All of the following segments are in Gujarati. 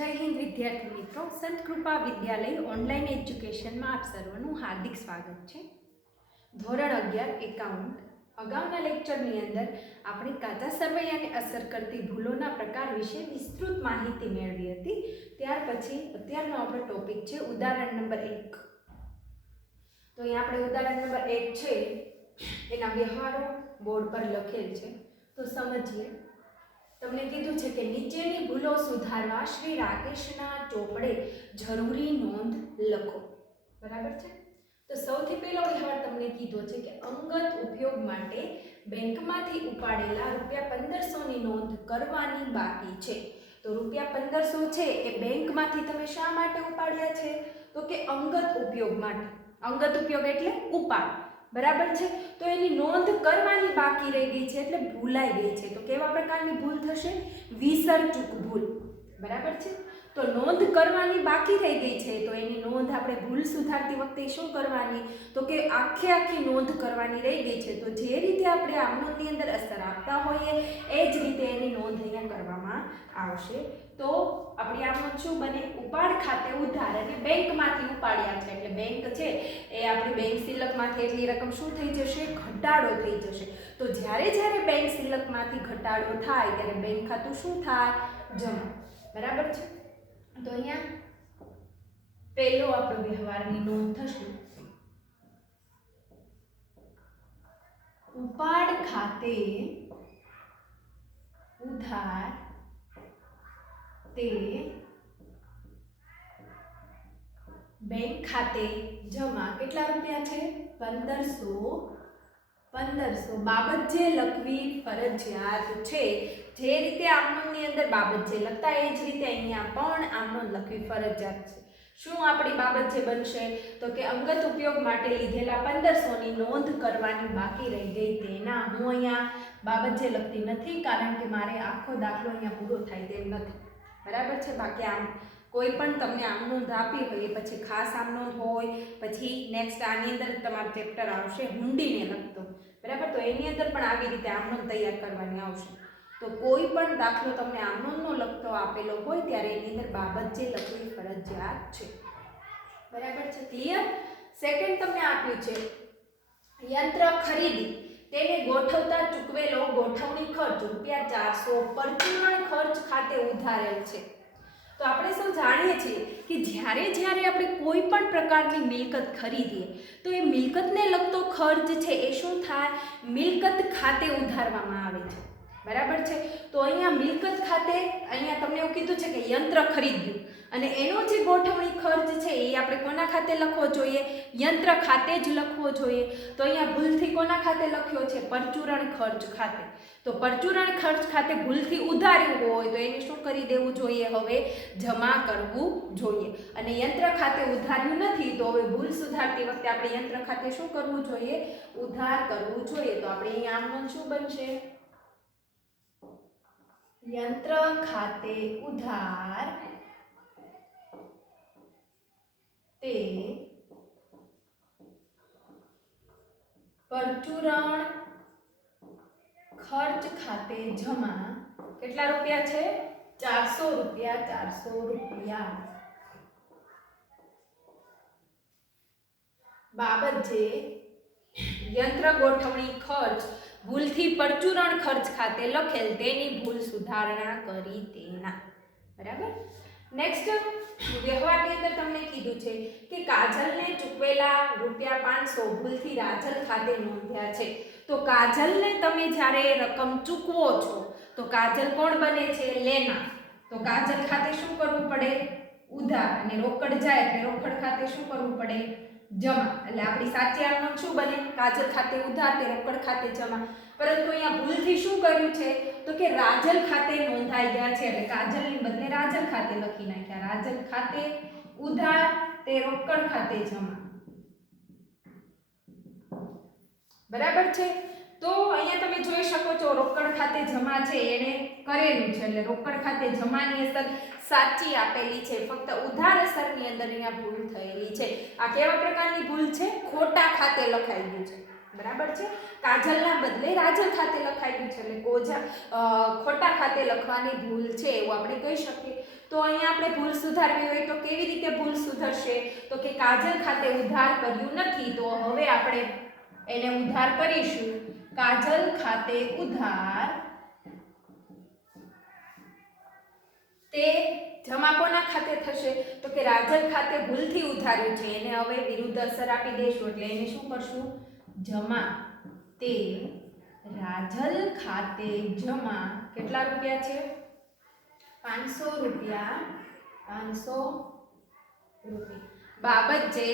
જય હિન્દ વિદ્યાર્થી મિત્રો, સંત કૃપા વિદ્યાલય ઓનલાઈન એજ્યુકેશનમાં આપ સર્વનું હાર્દિક સ્વાગત છે. ધોરણ 11 એકાઉન્ટ. અગાઉના લેક્ચરની અંદર આપણે કાચા સરવૈયાને અસર કરતી ભૂલોના પ્રકાર વિશે વિસ્તૃત માહિતી મેળવી હતી. ત્યાર પછી અત્યારનો આપણો ટોપિક છે ઉદાહરણ નંબર 1. તો અહીંયા આપણે ઉદાહરણ નંબર 1 છે એના વ્યવહારો બોર્ડ પર લખેલ છે, તો સમજીએ. તમને કીધું છે કે નીચેની ભૂલો સુધારવા શ્રી રાકેશના ચોપડે જરૂરી નોંધ લખો. બરાબર છે. તો સૌથી પહેલો વ્યવહાર તમને કીધો છે કે અંગત ઉપયોગ માટે બેંકમાંથી ઉપાડેલા ₹1500 ની નોંધ કરવાની બાકી છે. તો ₹1500 છે એ બેંકમાંથી તમે શા માટે ઉપાડ્યા છે? તો કે અંગત ઉપયોગ માટે. અંગત ઉપયોગ એટલે ઉપાડ. બરાબર છે. તો એની નોંધ કરવાની બાકી રહી ગઈ છે એટલે ભૂલાઈ ગઈ છે. તો કેવા પ્રકારની ભૂલ થશે? વિસરચૂક ભૂલ. બરાબર છે. તો નોંધ કરવાની બાકી રહી ગઈ છે તો એની નોંધ આપણે ભૂલ સુધારતી વખતે શું કરવાની? તો કે આખી નોંધ કરવાની રહી ગઈ છે. તો જે રીતે આપણે આમનોંધની અંદર અસર આપતા હોઈએ એ જ રીતે એની નોંધ અહીંયા કરવામાં આવશે. તો આપણી આમનોંધ શું બને? ઉપાડ ખાતે ઉધાર, અને બેંકમાંથી ઉપાડ્યા છે એટલે બેંક છે એ આપણી બેંક શિલ્લકમાંથી એટલી રકમ શું થઈ જશે? ઘટાડો થઈ જશે. તો જ્યારે બેંક શિલ્લકમાંથી ઘટાડો થાય ત્યારે બેંક ખાતું શું થાય? જમા. બરાબર છે. તો અહીંયા પહેલો આપણો વ્યવહારની નોંધ થશે ઉપાડ ખાતે ઉધાર તે બેંક ખાતે જમા. કેટલા રૂપિયા છે? 1500. બાબત જે લખવી ફરજિયાત છે. જે રીતે આમનોંધની અંદર બાબત જે લખતા એ જ રીતે અહીંયા પણ આમનોંધ લખવી ફરજિયાત છે. શું આપણી બાબત જે બનશે? તો કે અંગત ઉપયોગ માટે લીધેલા 1500 ની નોંધ કરવાની બાકી રહી ગઈ તેના. હું અહીંયા બાબત જે લખતી નથી કારણ કે મારે આખો દાખલો અહીંયા પૂરો થાય તેમ નથી. બરાબર છે. બાકી આમ કોઈ પણ તમને આમનોંધ આપી હોય એ પછી ખાસ આમનોંધ હોય, પછી નેક્સ્ટ આની અંદર તમારું ચેપ્ટર આવશે હુંડીને લખતો. બરાબર. તો એની અંદર પણ આવી રીતે આમનોંધ તૈયાર કરવાની આવશે. તો કોઈ પણ દાખલો તમને આમનોંધનો લખતો આપેલો હોય ત્યારે એની અંદર બાબત જે લખવી ફરજિયાત છે. બરાબર છે. ક્લિયર? સેકન્ડ તમને આપ્યું છે યંત્ર ખરીદી તેને ગોઠવતા ચૂકવેલો ગોઠવણી ખર્ચ ₹400 પરચુરણ ખર્ચ ખાતે ઉધારેલ છે. તો આપણે સૌ જાણીએ છીએ કે જ્યારે આપણે કોઈ પણ પ્રકારની મિલકત ખરીદીએ તો એ મિલકતને લગતો ખર્ચ છે એ શું થાય? મિલકત ખાતે ઉધારવામાં આવે છે. બરાબર છે. તો અહીંયા મિલકત ખાતે અહીંયા તમને એવું કીધું છે કે યંત્ર ખરીદ્યું અને એનો જે ગોઠવણી ખર્ચ છે એ આપણે કોના ખાતે લખવો જોઈએ? યંત્ર ખાતે જ લખવો જોઈએ. તો અહીંયા ભૂલથી કોના ખાતે લખ્યો છે? પરચુરણ ખર્ચ ખાતે. તો પરચુરણ ખર્ચ ખાતે ભૂલથી ઉધાર્યું હોય તો એને શું કરી દેવું જોઈએ? હવે જમા કરવું જોઈએ. અને યંત્ર ખાતે ઉધાર્યું નથી તો હવે ભૂલ સુધારતી વખતે આપણે યંત્ર ખાતે શું કરવું જોઈએ? ઉધાર કરવું જોઈએ. તો આપણે અહીંયા આમનોંધ શું બનશે? યંત્ર ખાતે ઉધાર તે પરચુરણ ખર્ચ ખાતે જમા. કેટલા રૂપિયા છે? ₹400. બાબત જે યંત્ર ગોઠવણી ખર્ચ ભૂલથી પરચુરણ ખર્ચ ખાતે લખેલ તેની ભૂલ સુધારણા કરી તેના. બરાબર. નેક્સ્ટ વ્યવહારની અંદર તમને કીધું છે કે કાજલને ચૂકવેલા ₹500 ભૂલથી રાજલ ખાતે નોંધ્યા છે. તો કાજલને તમે જ્યારે રકમ ચૂકવો છો તો કાજલ કોણ બને છે? લેનાર. તો કાજલ ખાતે શું કરવું પડે? ઉધાર. અને રોકડ જાય એટલે રોકડ ખાતે શું કરવું પડે? જમા. એટલે આપણી સાચી આમનોંધ શું બને? કાજલ ખાતે ઉધાર તે રોકડ ખાતે જમા. પરંતુ અહીંયા ભૂલથી શું કર્યું છે? તો કે રાજલ ખાતે નોંધાઈ ગયા છે એટલે કાજલની બદલે રાજલ ખાતે લખી નાખ્યા. રાજલ ખાતે ઉધાર તે રોકડ ખાતે જમા. બરાબર છે. તો અહીંયા તમે જોઈ શકો છો રોકડ ખાતે જમા છે એને કરેલું છે એટલે રોકડ ખાતે જમાની અસર સાચી આપેલી છે. ફક્ત ઉધાર અસરની અંદર અહીંયા ભૂલ થયેલી છે. આ કેવા પ્રકારની ભૂલ છે? ખોટા ખાતે લખાઈ ગયું છે. બરાબર છે. કાજલના બદલે રાજલ ખાતે લખાઈ ગયું છે એટલે ખોટા ખાતે લખવાની ભૂલ છે એવું આપણે કહી શકીએ. તો અહીંયા આપણે ભૂલ સુધારવી હોય તો કેવી રીતે ભૂલ સુધરશે? તો કે કાજલ ખાતે ઉધાર કર્યું નથી, તો હવે આપણે એને ઉધાર કરીશું. કાજલ ખાતે ઉધાર, તે જમા કોના ખાતે થશે? તો કે રાજલ ખાતે ભૂલથી ઉધાર્યું છે, એને હવે વિરુદ્ધ અસર આપી દઈશું એટલે એને શું કરશું? જમા, તે રાજલ ખાતે જમા કેટલા રૂપિયા છે? 500 રૂપિયા. 500 રૂપિયા બાબત જે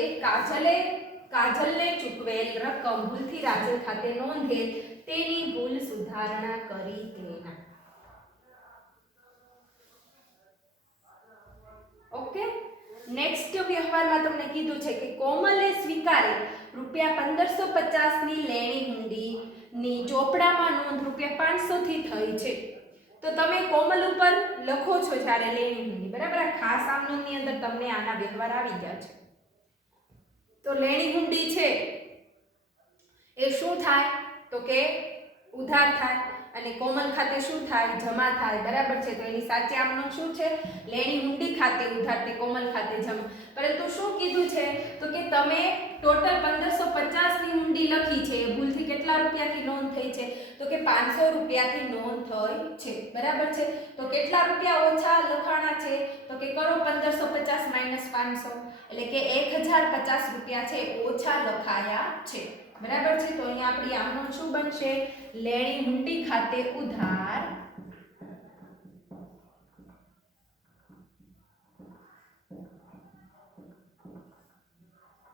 કાજલને ચૂકવેલ રકમ ભૂલથી રાજલ ખાતે નોંધેલ તેની ભૂલ સુધારણા કરી તેના. ઓકે. નેક્સ્ટ વ્યવહારમાં તમને કીધું છે કે કોમલે સ્વીકારેલ ₹1550 ની લેણી હુંડીની ચોપડામાં નોંધ ₹500 થી થઈ છે. તો તમે કોમલ ઉપર લખો છો જ્યારે લેણી હુંડી, બરાબર? આ ખાસ આમનોની અંદર તમને આના વ્યવહાર આવી ગયા છે. તો લેણી હુંડી છે એ શું થાય? તો કે ઉધાર થાય, અને કોમલ ખાતે શું થાય? જમા થાય, બરાબર છે? તો એની સાચી આમનો શું છે? લેણી હુંડી ખાતે ઉધાર, તે કોમલ ખાતે જમા. પરંતુ શું કીધું છે? તો કે તમે ટોટલ 1550 ની હુંડી લખી છે, એ ભૂલથી કેટલા રૂપિયાથી નોંધ થઈ છે? તો કે 500 રૂપિયાથી નોંધ થઈ છે, બરાબર છે? તો કેટલા રૂપિયા ઓછા લખાણા છે? તો કે કરો 1550 - 500 એટલે કે 1050 રૂપિયા છે ઓછા લખાયા છે, બરાબર છે? તો અહીંયા આપણી આમનો શું બનશે? લેણી હુંડી ખાતે ઉધાર,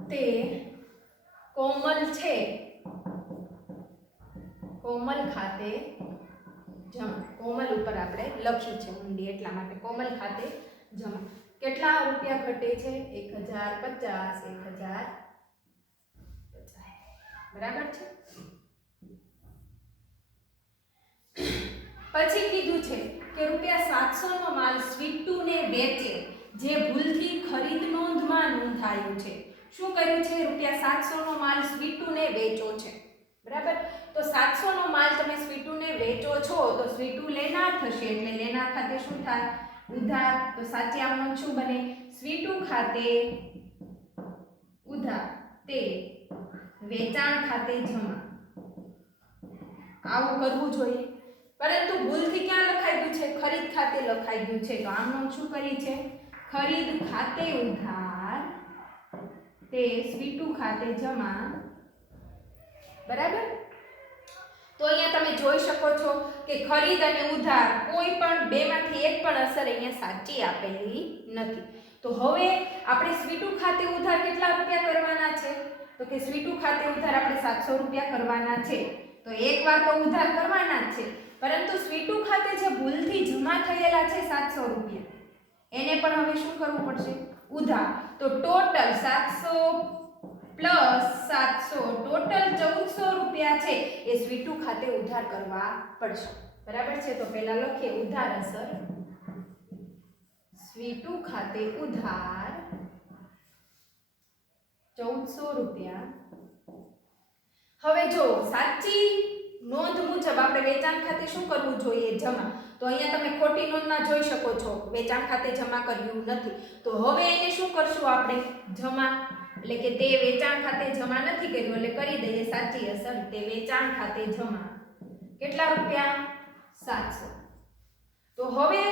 તે કોમલ છે, કોમલ ખાતે જમા. કોમલ ઉપર આપણે લખી છે હુંડી એટલા માટે કોમલ ખાતે જમા. કેટલા રૂપિયા ઘટે છે? 1050. 1050, બરાબર છે? પછી કીધું છે કે ₹700 નો માલ સ્વીટુને વેચે જે ભૂલથી ખરીદ નોંધમાં નોંધાયું છે. શું કર્યું છે? ₹700 નો માલ સ્વીટુને વેચો છે, બરાબર? તો 700 નો માલ તમે સ્વીટુને વેચો છો તો સ્વીટુ લેનાર થશે એટલે લેનાર ખાતે શું થાય? ઉધાર. તો સાચી આમનો શું બને? સ્વીટુ ખાતે ઉધાર, તે વેચાણ ખાતે જમા. આવું કરવું જોઈએ, પરંતુ ભૂલથી ક્યાં લખાઈ ગયું છે? ખરીદ ખાતે લખાઈ ગયું છે. તો આમનો શું કરી છે? ખરીદ ખાતે ઉધાર, તે સ્વીટુ ખાતે જમા, બરાબર? તો અહીંયા તમે જોઈ શકો છો કે ખરીદ અને ઉધાર કોઈ પણ બેમાંથી એક પણ અસર અહીંયા સાચી આપેલી નથી. તો હવે આપણે સ્વીટુ ખાતે ઉધાર કેટલા રૂપિયા કરવાના છે? તો કે સ્વીટુ ખાતે ઉધાર આપણે 700 રૂપિયા કરવાના છે. તો એકવાર તો ઉધાર કરવાના જ છે, પરંતુ સ્વીટુ ખાતે જે ભૂલથી જમા થયેલા છે 700 રૂપિયા, એને પણ હવે શું કરવું પડશે? ઉધાર. તો ટોટલ 700 પ્લસ 700 ટોટલ 1400 રૂપિયા છે એ સ્વીટુ ખાતે ઉધાર કરવા પડશે, બરાબર છે? તો પહેલા લખીએ ઉધાર અસર. સ્વીટુ ખાતે ઉધાર 1400 રૂપિયા. હવે જો સાચી નોંધ મુજબ આપણે વેચાણ ખાતે શું કરવું જોઈએ? જમા. તો અહીંયા તમે ખોટી નોંધમાં જોઈ શકો છો વેચાણ ખાતે જમા કર્યું નથી. તો હવે એને શું કરશું આપણે? જમા. એટલે કે તે વેચાણ ખાતે જમા નથી કર્યું એટલે કરી દઈએ સાચી અસર, તે વેચાણ ખાતે જમા. કેટલા રૂપિયા? 700. તો હવે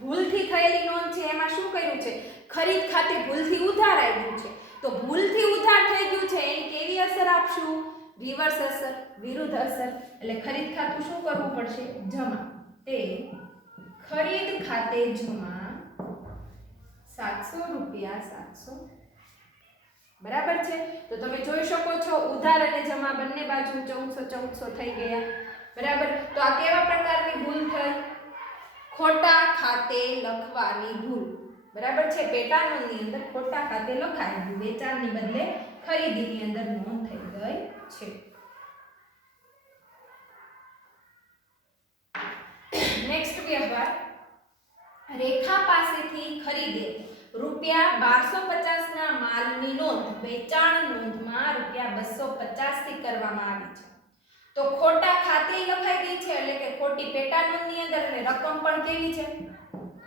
ભૂલથી થયેલી નોંધ છે એમાં શું કર્યું છે? ખરીદ ખાતે ભૂલથી ઉધાર આવ્યું છે. તો ભૂલથી ઉધાર થઈ ગયું છે એની કેવી અસર આપશું? રિવર્સ અસર, વિરુદ્ધ અસર. એટલે ખરીદ ખાતું શું કરવું પડશે? જમા. તે ખરીદ ખાતે જમા 700 રૂપિયા. 700, બરાબર છે? તો તમે જોઈ શકો છો ઉધાર અને જમા બંને બાજુ 1400 થઈ ગયા, બરાબર? તો આ કેવા પ્રકારની ભૂલ થઈ? ખોટા ખાતે લખવાની ભૂલ, બરાબર છે? પેટા નોંધની અંદર ખોટા ખાતે લખાયેલું, વેચાણની બદલે ખરીદીની અંદર નોંધ થઈ ગઈ છે. નેક્સ્ટ વ્યવહાર, રેખા પાસેથી ખરીદે ₹1250 ના માલની નોંધ વેચાણ નોંધમાં ₹250 થી કરવા કરવામાં આવી છે. તો ખોટા ખાતે લખાઈ ગઈ છે એટલે કે ખોટી પેટા નોંધની અંદર અને રકમ પણ કેવી છે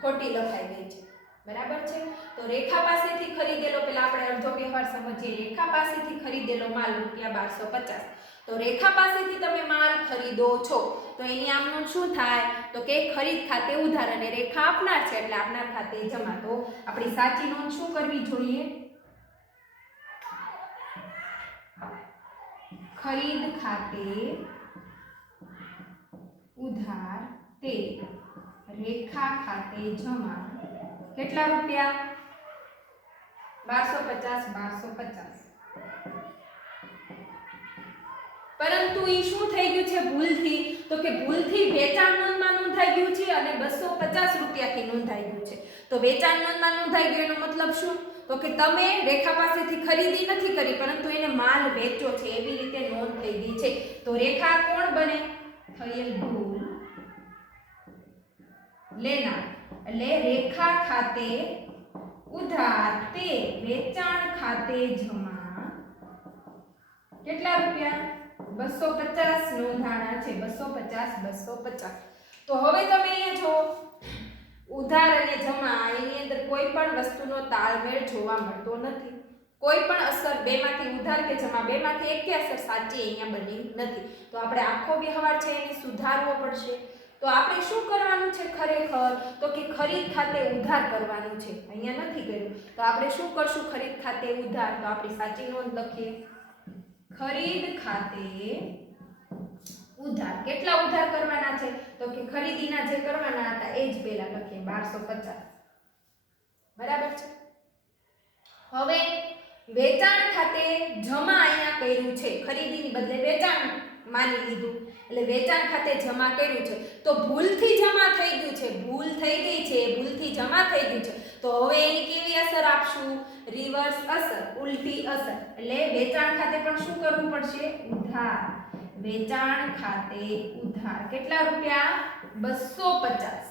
ખોટી લખાઈ ગઈ છે. બરાબર છે. તો રેખા પાસેથી ખરીદેલો, પેલા આપણે અડધો વ્યવહાર સમજીએ. રેખા પાસેથી ખરીદેલો માલ ₹1250. તો રેખા પાસેથી તમે માલ ખરીદો છો તો એની આમનું શું થાય તો કે ખરીદ ખાતે ઉધાર અને રેખા આપનાર છે એટલે આપનાર ખાતે જમા. તો આપણી સાચી નોંધ શું કરવી જોઈએ? ખરીદ ખાતે ઉધાર તે રેખા ખાતે જમા. કેટલા રૂપિયા? 1250. પરંતુ એ શું થઈ ગયું છે ભૂલથી? તો કે ભૂલથી વેચાણ નોંધમાં નોંધાઈ ગયું છે અને 250 રૂપિયાથી નોંધાઈ ગયું છે. તો વેચાણ નોંધમાં નોંધાઈ ગયું એનો મતલબ શું? તો કે તમે રેખા પાસેથી ખરીદી નથી કરી પરંતુ એને માલ વેચ્યો છે એવી રીતે નોંધ થઈ ગઈ છે. તો રેખા કોણ બને? થયેલ ભૂલ લેનાર. એટલે રેખા ખાતે ઉધાર તે વેચાણ ખાતે જમા. કેટલા રૂપિયા? 250 નોંધાણા છે. 250. તો હવે તમે અહીંયા જો ઉધાર અને જમા એની અંદર કોઈ પણ વસ્તુનો તાલમેળ જોવા મળતો નથી. કોઈ પણ અસર બેમાંથી ઉધાર કે જમા બેમાંથી એક અસર સાચી અહીંયા બની નથી. તો આપણે આખો વ્યવહાર છે એને સુધારવો પડશે. તો આપણે શું કરવાનું છે ખરેખર? તો કે ખરીદ ખાતે ઉધાર કરવાનું છે. અહીંયા નથી કર્યું તો આપણે શું કરશું? ખરીદ ખાતે ઉધાર. તો આપણી સાચી નોંધ લખીએ. ખરીદ ખાતે ઉધાર. કેટલા ઉધાર કરવાના છે? તો કે ખરીદીના જે કરવાના હતા એ જ પહેલા લખીએ 1250. બરાબર છે. હવે વેચાણ ખાતે જમા અહીંયા કર્યું છે. ખરીદીની બદલે વેચાણ માની લીધું એટલે વેચાણ ખાતે જમા કર્યું છે. તો ભૂલથી જમા થઈ ગયું છે. ભૂલ થઈ ગઈ છે, ભૂલથી જમા થઈ ગયું છે. તો હવે એની કેવી અસર આપશું? રિવર્સ અસર, ઉલટી અસર. એટલે વેચાણ ખાતે પણ શું કરવું પડશે? ઉધાર. વેચાણ ખાતે ઉધાર. કેટલા રૂપિયા? 250.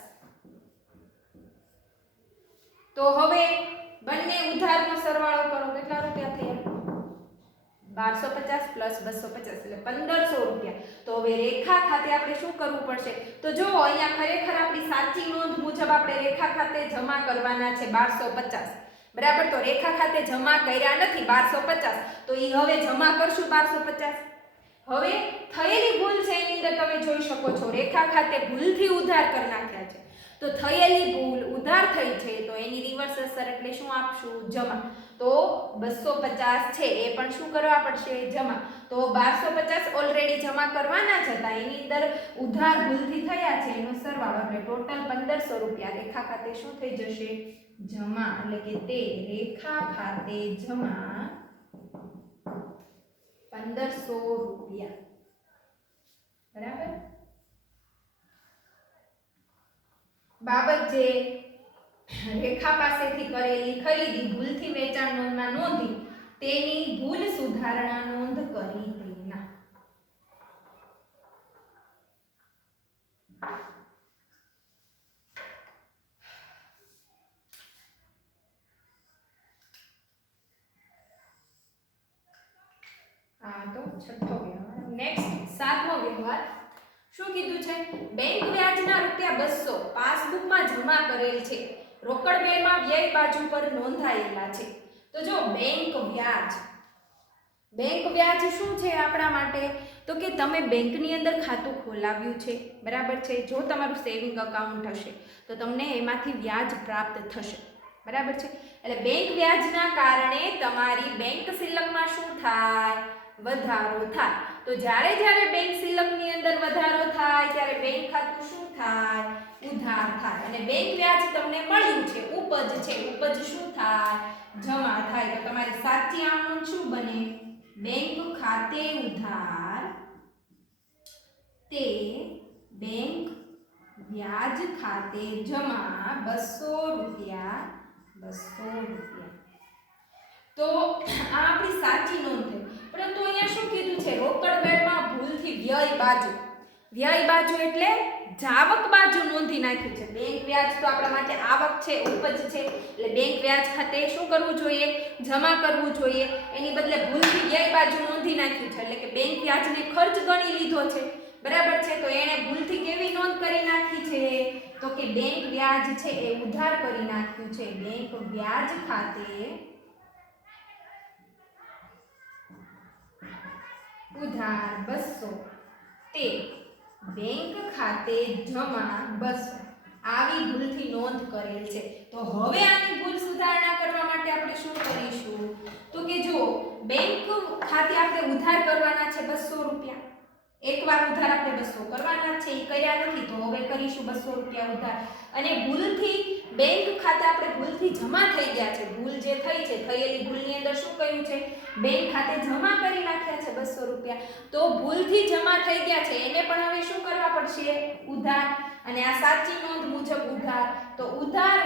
તો હવે બંને ઉધારનો સરવાળો કરો. કેટલા રૂપિયા થયા? 1250 પ્લસ 250 એટલે 1500 રૂપિયા. તો હવે રેખા ખાતે આપણે શું કરવું પડશે? તો જો અહીંયા ખરેખર આપણી સાચી નોંધ મુજબ આપણે રેખા ખાતે જમા કરવાના છે 1250. બરાબર. તો રેખા ખાતે જમા કર્યા નથી 1250. તો એ હવે જમા કરશું 1250. હવે થયેલી ભૂલ છે એની અંદર તમે જોઈ શકો છો રેખા ખાતે ભૂલથી ઉધાર કરી નાખ્યા છે. તો થયેલી ભૂલ ઉધાર થઈ છે તો એની રિવર્સ અસર એટલે શું આપશું? જમા. તો 250 છે એ પણ શું કરવા પડશે? જમા. તો 1250 ઓલરેડી જમા કરવાના જ હતા એની અંદર ઉધાર ભૂલથી થયા છે એનો સરવાળો એટલે ટોટલ 1500 રૂપિયા રેખા ખાતે શું થઈ જશે? જમા. એટલે કે તે રેખા ખાતે જમા 1500 રૂપિયા. બરાબર. બાબત જે રેખા પાસેથી કરેલી ખરીદી ભૂલથી વેચાણ નોંધમાં નોંધી તેની ભૂલ સુધારણા નોંધ કરી તેના. તો છઠ્ઠો વ્યવહાર. નેક્સ્ટ સાતમો વ્યવહાર. શું કીધું છે? બેંક વ્યાજના ₹200 પાસબુકમાં જમા કરેલ છે. રોકડ બેમાં વ્યય બાજુ પર નોંધાયેલા છે. તો જો બેંક વ્યાજ શું છે આપણા માટે? તો કે તમે બેંકની અંદર ખાતું ખોલાવ્યું છે. બરાબર છે. જો તમારું સેવિંગ અકાઉન્ટ હશે તો તમને એમાંથી વ્યાજ પ્રાપ્ત થશે. બરાબર છે. એટલે બેંક વ્યાજના કારણે તમારી બેંક શિલ્લકમાં શું થાય? વધારો થાય. તો જ્યારે જ્યારે બેંક શિલ્લકની અંદર વધારો થાય ત્યારે બેંક ખાતું શું થાય? ઉધાર થાય. અને બેંક વ્યાજ તમને મળ્યું છે, ઉપજ છે, ઉપજ શું થાય? જમા થાય. તો તમારી સાચી આમનોંધ શું બને? બેંક ખાતે ઉધાર તે બેંક વ્યાજ ખાતે જમા 200 રૂપિયા. તો આ આપણી સાચી નોંધ થઈ. પરંતુ અહીંયા શું કીધું છે? રોકડ બેમાં ભૂલથી વ્યય વ્યય બાજુ એટલે જાવક બાજુ નોંધી નાખ્યું છે. બેંક વ્યાજ તો આપણા માટે આવક છે, ઉપજ છે, એટલે બેંક વ્યાજ ખાતે શું કરવું જોઈએ? જમા કરવું જોઈએ. એની બદલે ભૂલથી વ્યય બાજુ નોંધી નાખ્યું છે, એટલે કે બેંક વ્યાજને ખર્ચ ગણી લીધો છે. બરાબર છે. તો એને ભૂલથી કેવી નોંધ કરી નાખી છે? તો કે બેંક વ્યાજ છે એ ઉધાર કરી નાખ્યું છે. બેંક વ્યાજ ખાતે ઉધાર 200 તે બેંક ખાતે જમા 200 આવી ભૂલથી નોંધ કરેલ છે. તો હવે આની ભૂલ સુધારણા કરવા માટે આપણે શું કરીશું? તો કે જો બેંક ખાતે આપણે ઉધાર કરવાના છે 200 રૂપિયા. એકવાર ઉધાર આપણે 200 કરવાના છે, એ કર્યા નથી તો હવે કરીશું 200 રૂપિયા ઉધાર. અને ભૂલથી બેંક ખાતે આપણે ભૂલથી જમા થઈ ગયા છે. ભૂલ જે થઈ છે, થયેલી ભૂલની અંદર શું કર્યું છે? બેંક ખાતે જમા કરી નાખ્યા છે 200 રૂપિયા. તો ભૂલથી જમા થઈ ગયા છે એને પણ હવે શું કરવા પડશે? ઉધાર. અને આ સાચી નોંધ મુજબ ઉધાર. તો ઉધાર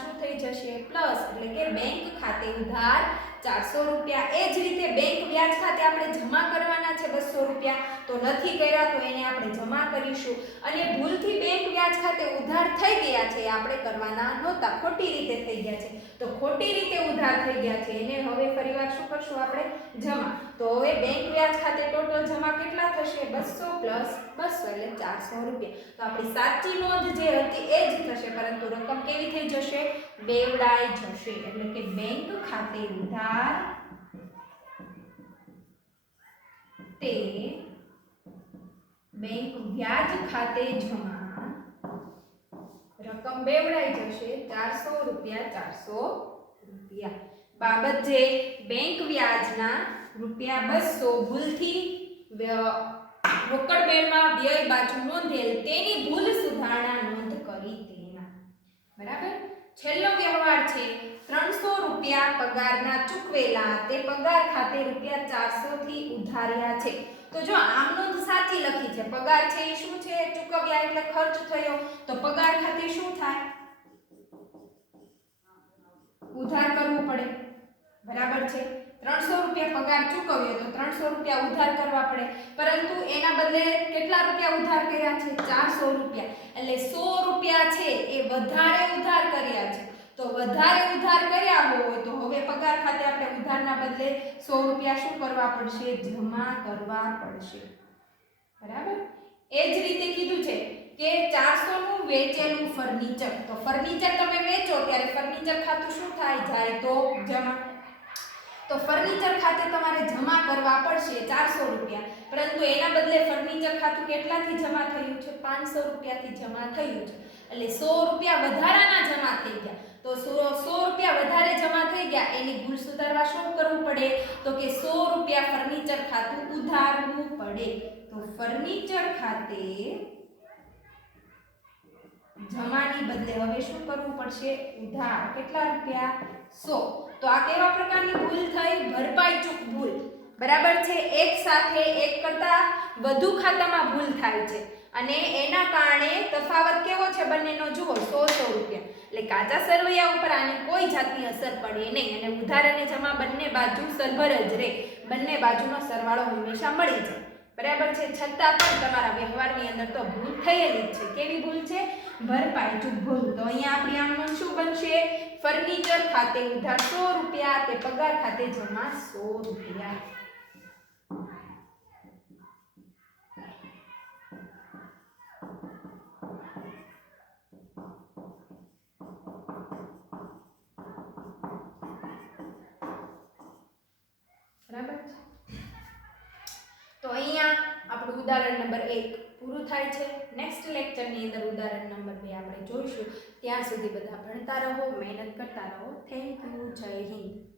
શું થઈ જશે? પ્લસ, એટલે કે બેંક ખાતે ઉધાર 400 રૂપિયા. એ જ રીતે બેંક વ્યાજ ખાતે આપણે જમા કરવાના છે 200 રૂપિયા. તો નથી કર્યા તો એને આપણે જમા કરીશું. અને ભૂલથી બેંક વ્યાજ ખાતે ઉધાર થઈ ગયા છે, આપણે કરવાના નહોતા, ખોટી રીતે થઈ ગયા છે. તો ખોટી રીતે ઉધાર થઈ ગયા છે એને હવે ફરીવાર શું કરશું આપણે? જમા. તો હવે બેંક વ્યાજ ખાતે ટોટલ જમા કેટલા થશે? 200 + 200 એટલે 400 રૂપિયા. તો આપણી સાચી નોંધ જે હતી એ જ થશે, પરંતુ રકમ કેવી થઈ જશે? બેવડાઈ જશે. એટલે કે બેંક ખાતે ઉધાર તે બેંક વ્યાજ ખાતે જમા રકમ બેવડાઈ જશે 400 રૂપિયા. 400 રૂપિયા. બાબત જે બેંક વ્યાજના રૂપિયા 200 ભૂલથી રોકડ બેમાં વ્યય બાજુ નોંધેલ તેની ભૂલ સુધારણા નોંધ કરી તેના. બરાબર. છેલ્લો વ્યવહાર છે 300 રૂપિયા પગારના ચૂકવેલા તે પગાર ખાતે રૂપિયા 400 થી ઉધાર્યા છે. તો જો આમ નોંધ સાચી લખી છે. પગાર છે એ શું છે? ચૂકવ્યા એટલે ખર્ચ થયો. તો પગાર ખાતે શું થાય? ઉધાર કરવું પડે. બરાબર છે. 300 રૂપિયા પગાર ચૂકવ્યો તો 300 રૂપિયા ઉધાર કરવા પડે. પરંતુ એના બદલે કેટલા રૂપિયા ઉધાર કર્યા છે? 400 રૂપિયા. એટલે 100 રૂપિયા છે એ વધારે ઉધાર કર્યા છે. તો વધારે ઉધાર કર્યા હોય તો હવે પગાર ખાતે આપણે ઉધારના બદલે 100 રૂપિયા શું કરવા પડશે? જમા કરવા પડશે. બરાબર. એ જ રીતે કીધું છે કે 400 નું વેચેલું ફર્નિચર. તો ફર્નિચર તમે વેચો ત્યારે ફર્નિચર ખાતું શું થાય? જાય તો જમા. તો ફર્નિચર ખાતે તમારે જમા કરવા પડશે 400 રૂપિયા. પરંતુ એના બદલે ફર્નિચર ખાતું કેટલાથી જમા થયું છે? 500 રૂપિયાથી જમા થયું છે. એટલે 100 રૂપિયા વધારાના જમા થઈ ગયા. તો 100 રૂપિયા વધારે જમા થઈ ગયા એની ભૂલ સુધારવા શું કરવું પડે? તો કે 100 રૂપિયા ફર્નિચર ખાતું ઉધારવું પડે. તો ફર્નિચર ખાતે જમાની બદલે હવે શું કરવું પડશે? ઉધાર. કેટલા રૂપિયા? 100. તો આ કેવા પ્રકારની ભૂલ થઈ? ભરપાઈ ચૂક ભૂલ. બરાબર છે. એક સાથે એક કરતા વધુ ખાતામાં ભૂલ થાય છે અને એના કારણે તફાવત કેવો છે બંનેનો? જુઓ, 100 રૂપિયા. એટલે કાચા સરવૈયા ઉપર આની કોઈ જાતની અસર પડે નહીં અને ઉધાર અને જમા બંને બાજુ સરભર જ રહે. બંને બાજુનો સરવાળો હંમેશા મળી જાય. બરાબર છે. છતાં પણ તમારા વ્યવહારની અંદર તો ભૂલ થયેલી જ છે. કેવી ભૂલ છે? ભરપાઈ ચૂક ભૂલ. તો અહીંયા આપણી આમનું શું બનશે? ફર્નિચર ખાતે ઉધાર 100 રૂપિયા તે પગાર ખાતે જમા 100 રૂપિયા. બરાબર છે. તો અહીંયા આપણું ઉદાહરણ નંબર 1 પૂરું થાય છે. નેક્સ્ટ લેક્ચરની અંદર ઉદાહરણ નંબર 2 આપણે જોઈશું. ત્યાં સુધી બધા ભણતા રહો, મહેનત કરતા રહો. Thank you. જય હિન્દ.